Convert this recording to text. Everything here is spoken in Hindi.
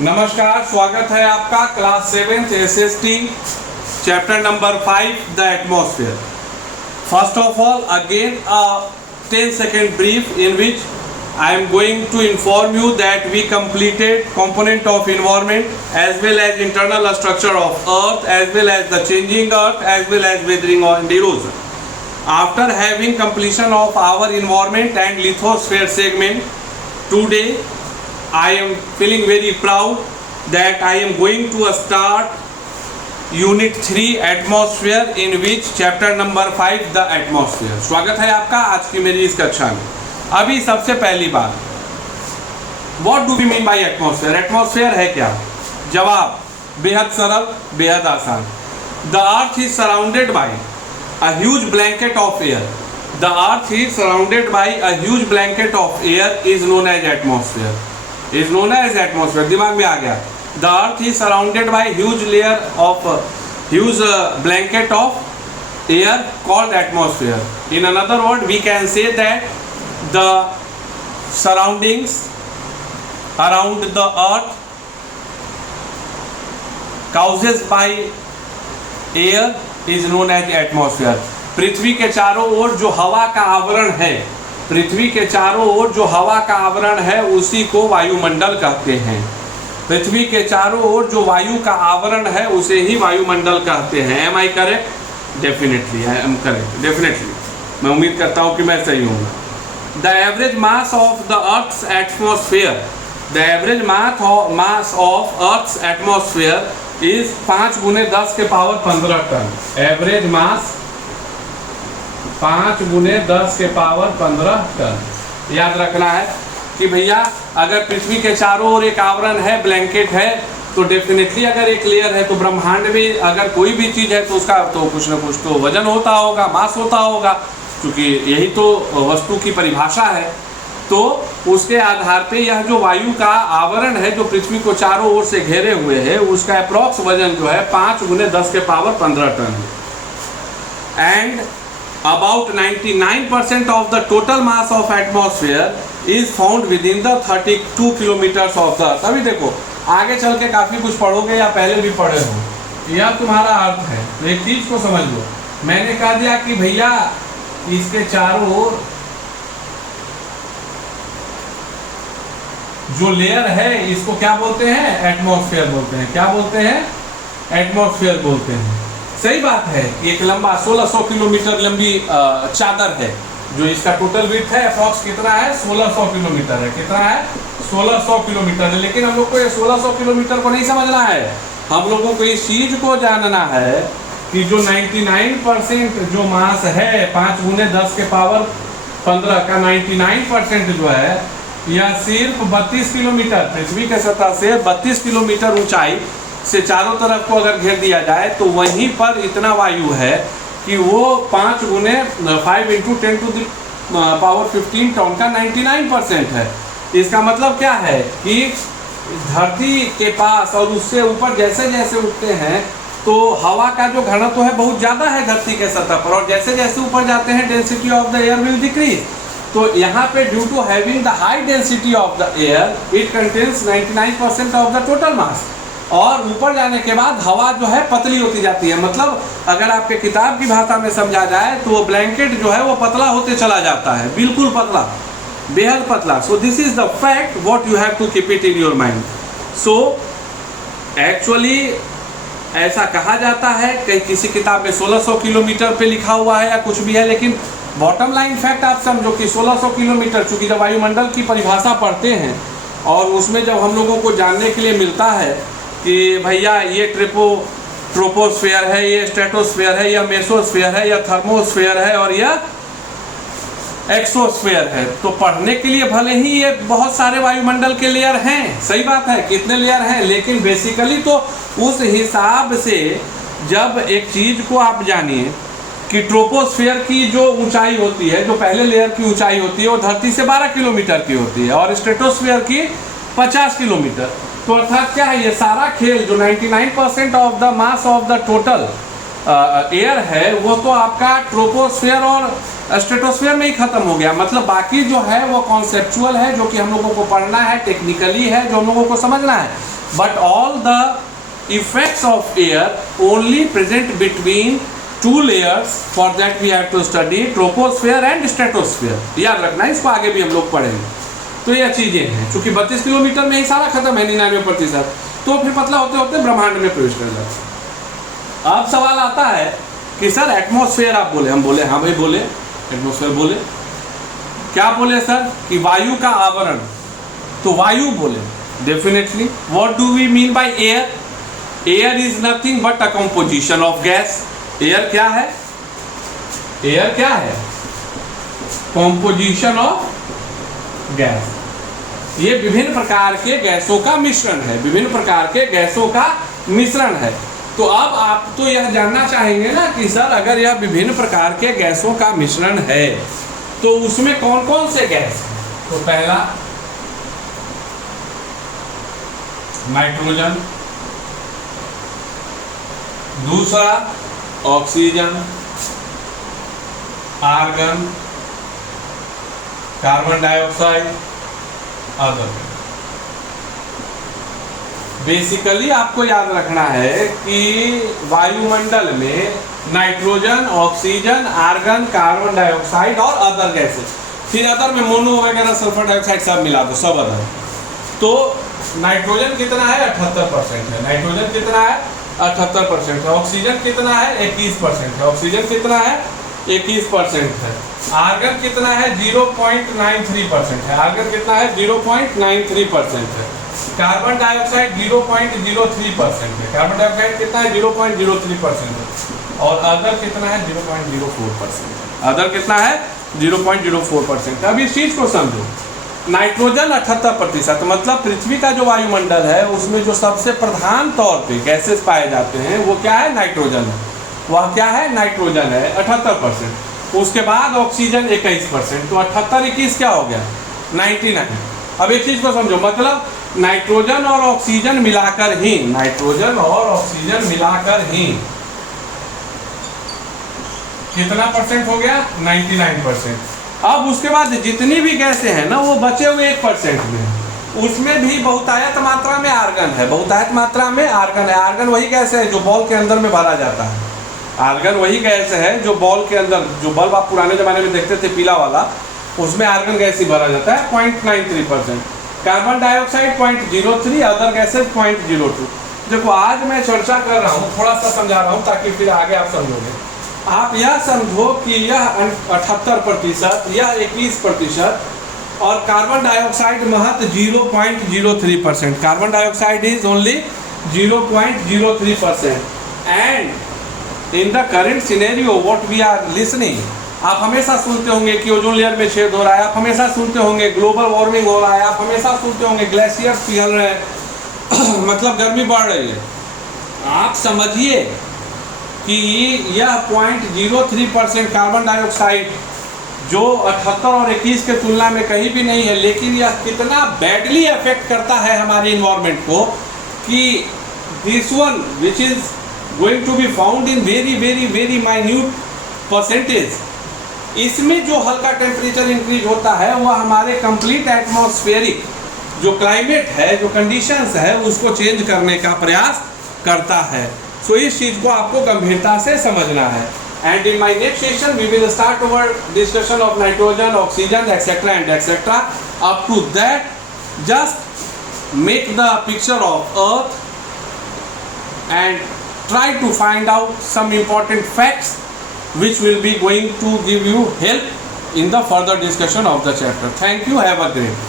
नमस्कार, स्वागत है आपका class 7th SST chapter number 5 the atmosphere. First of all again a 10-second brief in which I am going to inform you that we completed component of environment as well as internal structure of earth as well as the changing earth as well as weathering and erosion. After having completion of our environment and lithosphere segment, today I am feeling very proud that I am going to start Unit 3 Atmosphere in which chapter number 5 the Atmosphere. स्वागत है आपका आज की मेरी इस कक्षा में। अभी सबसे पहली बात, What do we mean by atmosphere? Atmosphere है क्या? जवाब बेहद सरल, बेहद आसान। The earth is surrounded by a huge blanket of air. The earth is surrounded by a huge blanket of air is known as atmosphere. Is known as atmosphere. दिमाग में आ गया। The earth is surrounded by huge layer of huge blanket of air called atmosphere. In another word, we can say that the surroundings around the earth caused by air is known as atmosphere. पृथ्वी के चारों ओर जो हवा का आवरण है, पृथ्वी के चारों ओर जो हवा का आवरण है उसी को वायुमंडल कहते हैं। पृथ्वी के चारों ओर जो वायु का आवरण है उसे ही वायुमंडल कहते हैं। Am I correct? Definitely I am correct, definitely. मैं उम्मीद करता हूँ कि मैं सही हूँ। The average mass of the earth's atmosphere, the average mass of earth's atmosphere is 5 × 10 के पावर 15 टन। एवरेज मास 5 × 10 के पावर 15 टन। याद रखना है कि भैया अगर पृथ्वी के चारों ओर एक आवरण है, ब्लैंकेट है, तो डेफिनेटली अगर एक लेयर है तो ब्रह्मांड में अगर कोई भी चीज़ है तो उसका तो कुछ ना कुछ तो वजन होता होगा, मास होता होगा, क्योंकि यही तो वस्तु की परिभाषा है। तो उसके आधार पे यह जो वायु का आवरण है जो पृथ्वी को चारों ओर से घेरे हुए है उसका अप्रॉक्स वजन जो है 5 × 10 के power 15 ton. And about 99% of the total mass of atmosphere is found within the 32 kilometers of the earth। अभी देखो आगे चल के काफी कुछ पढ़ोगे या पहले भी पढ़े हो, यह तुम्हारा अर्थ है। तो एक चीज को समझ लो, मैंने कह दिया कि भैया इसके चारों ओर जो लेयर है इसको क्या बोलते हैं? एटमॉस्फेयर बोलते हैं। क्या बोलते हैं? एटमॉस्फेयर बोलते हैं। सही बात है। एक लंबा 1600 किलोमीटर लंबी चादर है जो इसका टोटल विड्थ है अप्रॉक्स कितना है? 1600 किलोमीटर है। कितना है? 1600 किलोमीटर है। लेकिन हम लोग को ये 1600 किलोमीटर को नहीं समझना है, हम लोगों को इस चीज को जानना है कि जो 99% जो मास है 5 × 10 के पावर 15 का 99% जो है यह सिर्फ 32 किलोमीटर पृथ्वी के सतह से 32 किलोमीटर ऊंचाई से चारों तरफ को अगर घेर दिया जाए तो वहीं पर इतना वायु है कि वो 5 × 5 × 10⁻15 टन का 99% है। इसका मतलब क्या है कि धरती के पास और उससे ऊपर जैसे जैसे उठते हैं तो हवा का जो घनत्व है बहुत ज़्यादा है धरती के सतह पर, और जैसे जैसे ऊपर जाते हैं density of the air will decrease. तो यहाँ पे due to having the high density of the air it contains 99% of the total mass. और ऊपर जाने के बाद हवा जो है पतली होती जाती है। मतलब अगर आपके किताब की भाषा में समझा जाए तो वो ब्लैंकेट जो है वो पतला होते चला जाता है, बिल्कुल पतला, बेहद पतला। So this is the fact what you have to keep it in your mind. So actually ऐसा कहा जाता है, कहीं किसी किताब में 1600 किलोमीटर पे लिखा हुआ है या कुछ भी है, लेकिन बॉटम लाइन फैक्ट आप समझो कि 1600 किलोमीटर, चूँकि जब वायुमंडल की परिभाषा पढ़ते हैं और उसमें जब हम लोगों को जानने के लिए मिलता है कि भैया ये ट्रोपोस्फेयर है, ये स्ट्रेटोस्फेयर है, या मेसोस्फेयर है, या थर्मोस्फेयर है और यह एक्सोस्फेयर है, तो पढ़ने के लिए भले ही ये बहुत सारे वायुमंडल के लेयर हैं, सही बात है, कितने लेयर हैं, लेकिन बेसिकली तो उस हिसाब से जब एक चीज को आप जानिए कि ट्रोपोस्फेयर की जो ऊंचाई होती है, जो पहले लेयर की ऊंचाई होती है वो धरती से 12 किलोमीटर की होती है और स्ट्रेटोस्फेयर की 50 किलोमीटर। तो अर्थात क्या है, ये सारा खेल जो 99% of the mass of the total air है वो तो आपका ट्रोपोस्फेयर और स्ट्रेटोस्फेयर में ही खत्म हो गया। मतलब बाकी जो है वो कॉन्सेप्चुअल है, जो कि हम लोगों को पढ़ना है, टेक्निकली है, जो हम लोगों को समझना है। but all the effects of air only present between two layers. For that we have to study troposphere and stratosphere. याद रखना, इसको आगे भी हम लोग पढ़ेंगे. तो ये चीजें हैं, चूंकि 32 किलोमीटर में ही सारा खत्म है 99%, तो फिर पतला होते होते ब्रह्मांड में प्रवेश कर जाता है. अब सवाल आता है कि सर एटमॉस्फेयर आप बोले, हम बोले हाँ भाई बोले एटमॉस्फेयर बोले, क्या बोले सर कि वायु का आवरण, तो वायु बोले definitely. What do we mean by air? Air is nothing but a composition of gas. Air क्या है? एयर क्या है? Composition of gas. ये विभिन्न प्रकार के गैसों का मिश्रण है, विभिन्न प्रकार के गैसों का मिश्रण है. तो अब आप तो यह जानना चाहेंगे ना कि सर अगर यह विभिन्न प्रकार के गैसों का मिश्रण है तो उसमें कौन कौन से गैस हैं? तो पहला नाइट्रोजन, दूसरा oxygen, argon, carbon dioxide, other. Basically आपको याद रखना है कि वायुमंडल में nitrogen, oxygen, argon, carbon dioxide और अदर गैसेस. फिर अदर में मोनो वगैरह सल्फर डाइऑक्साइड सब मिला दो, सब अदर. तो नाइट्रोजन कितना है? 78% है. नाइट्रोजन कितना है? 78% है. ऑक्सीजन कितना है? 21% है. ऑक्सीजन कितना है? 21% है. आर्गन कितना है? 0.93% है. आर्गन कितना है? 0.93% है. कार्बन डाइऑक्साइड 0.03% है. कार्बन डाइऑक्साइड कितना है? 0.03% है. और अदर कितना है? 0.04% है. अदर कितना है? 0.04%. अब इस चीज को समझो. नाइट्रोजन 78%, मतलब पृथ्वी का जो वायुमंडल है उसमें जो सबसे प्रधान तौर पे गैसेस पाए जाते हैं वो क्या है? नाइट्रोजन है. वह क्या है? नाइट्रोजन है 78%. उसके बाद ऑक्सीजन 21%. तो 78 21 क्या हो गया? 99. अब एक चीज को समझो, मतलब नाइट्रोजन और ऑक्सीजन मिलाकर ही, नाइट्रोजन और ऑक्सीजन मिलाकर ही कितना परसेंट हो गया? 99%. अब उसके बाद जितनी भी गैसें हैं ना वो बचे हुए 1% में, उसमें भी बहुतायत मात्रा में आर्गन है. बहुतायत मात्रा में आर्गन है. आर्गन वही गैस है जो बॉल के अंदर में भरा जाता है. आर्गन वही गैस है जो बॉल के अंदर, जो बल्ब आप पुराने जमाने में देखते थे पीला वाला, उसमें आर्गन गैस ही भरा जाता है 0.93%. Carbon dioxide 0.03, other gases 0.02. देखो आज मैं चर्चा कर रहा हूँ, थोड़ा सा समझा रहा हूँ ताकि फिर आगे आप समझोगे. आप यह समझो कि यह 78%, यह 21% और कार्बन डाइऑक्साइड महत्व 0.03%. Carbon dioxide is only 0.03%. And in the current scenario what we are listening, आप हमेशा सुनते होंगे कि ओजोन लेयर में छेद हो रहा है, आप हमेशा सुनते होंगे ग्लोबल वार्मिंग हो रहा है, आप हमेशा सुनते होंगे ग्लेशियर पिघल रहे हैं मतलब गर्मी बढ़ रही है. आप समझिए कि यह 0.03% कार्बन डाइऑक्साइड जो 78 और 21 के तुलना में कहीं भी नहीं है, लेकिन यह कितना बैडली अफेक्ट करता है हमारे इन्वायरमेंट को कि this one which is going to be found in very very very minute percentage, इसमें जो हल्का टेम्परेचर इंक्रीज होता है वह हमारे कंप्लीट एटमॉस्फेरिक जो क्लाइमेट है, जो कंडीशंस है, उसको चेंज करने का प्रयास करता है. सो इस चीज को आपको गंभीरता से समझना है. And in my next session we will start our discussion of nitrogen, oxygen etcetera and etcetera. Up to that just make the picture of earth and try to find out some important facts which will be going to give you help in the further discussion of the chapter. Thank you. Have a great day.